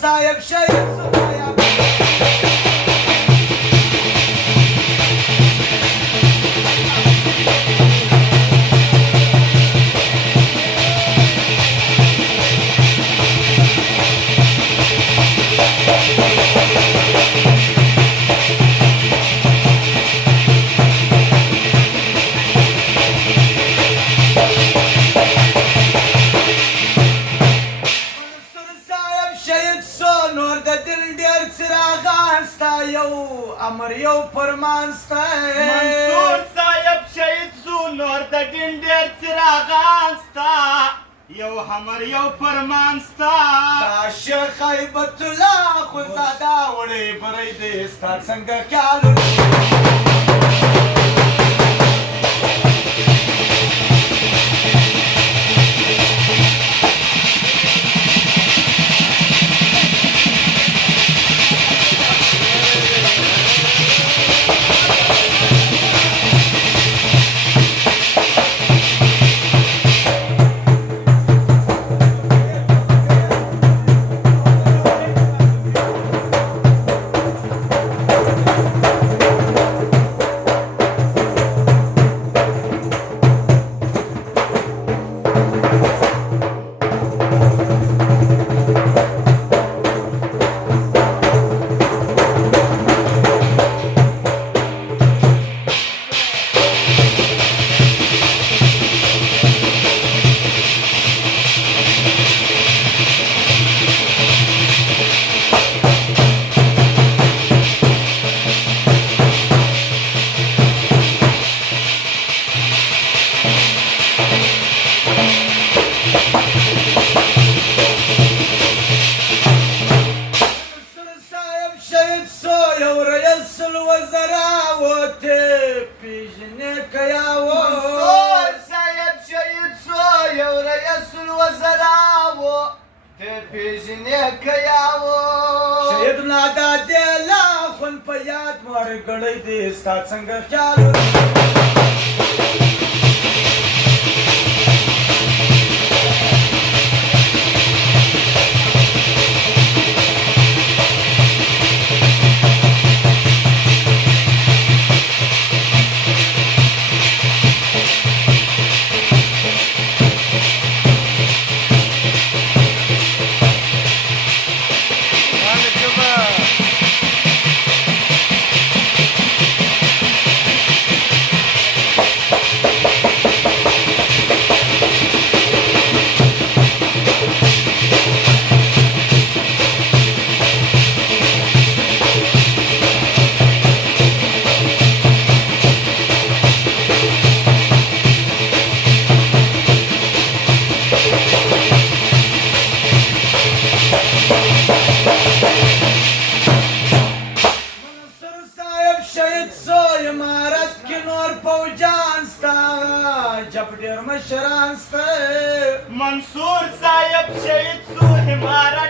साहेब शहीद सुनाया अमर यो फरमानस्ता मंसूर साहेब शहीद सुनोर द डिंडेर चिरागांस्ता यो हमर यो फरमानस्ता शेख बतुला खुदादा वडे बरई देस्ता संग ख्याल शहीद नादा देला खुन पयात मार गड़ई देस्ता संग ख्याल मंसूर साहेब शहीद सु इमारत